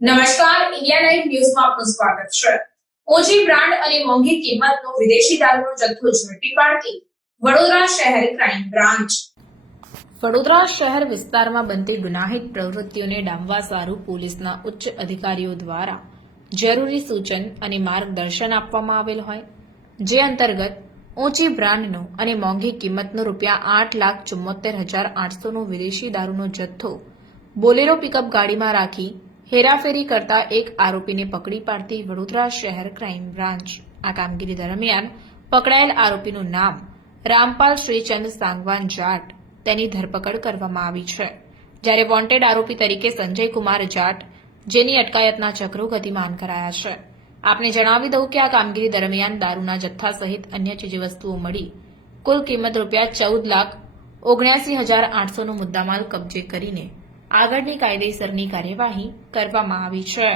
નમસ્કાર, India live ન્યૂઝમાં આપનું સ્વાગત છે. ઓછી બ્રાન્ડ અને મોંઘી કિંમતનો વિદેશી દારૂનો જથ્થો ઝડપી પાડતી વડોદરા શહેર ક્રાઇમ બ્રાન્ચ. વડોદરા શહેર વિસ્તારમાં બનતી ગુનાહિત પ્રવૃત્તિઓને ડામવા સારું પોલીસના ઉચ્ચ અધિકારીઓ દ્વારા જરૂરી સૂચન અને માર્ગદર્શન આપવામાં આવેલ હોય. જે અંતર્ગત ઊંચી બ્રાન્ડનો અને મોંઘી કિંમતનો રૂપિયા આઠ લાખ ચુમ્મોતેર હજાર આઠસોનો વિદેશી દારૂનો જથ્થો બોલેરો પિકઅપ ગાડીમાં રાખી હેરાફેરી કરતા એક આરોપીને પકડી પાડતી વડોદરા શહેર ક્રાઇમ બ્રાન્ચ. આ કામગીરી દરમિયાન પકડાયેલ આરોપીનું નામ રામપાલ શ્રીચંદ સાંગવાન જાટ તેની ધરપકડ કરવામાં આવી છે. જ્યારે વોન્ટેડ આરોપી તરીકે સંજય કુમાર જાટ, જેની અટકાયતના ચક્રો ગતિમાન કરાયા છે. આપને જણાવી દઉં કે આ કામગીરી દરમિયાન દારૂના જથ્થા સહિત અન્ય ચીજવસ્તુઓ મળી કુલ કિંમત રૂપિયા ચૌદ લાખ ઓગણ્યાસી હજાર આઠસોનો મુદ્દામાલ કબજે કરીને આગળની કાયદેસરની કાર્યવાહી કરવામાં આવી છે.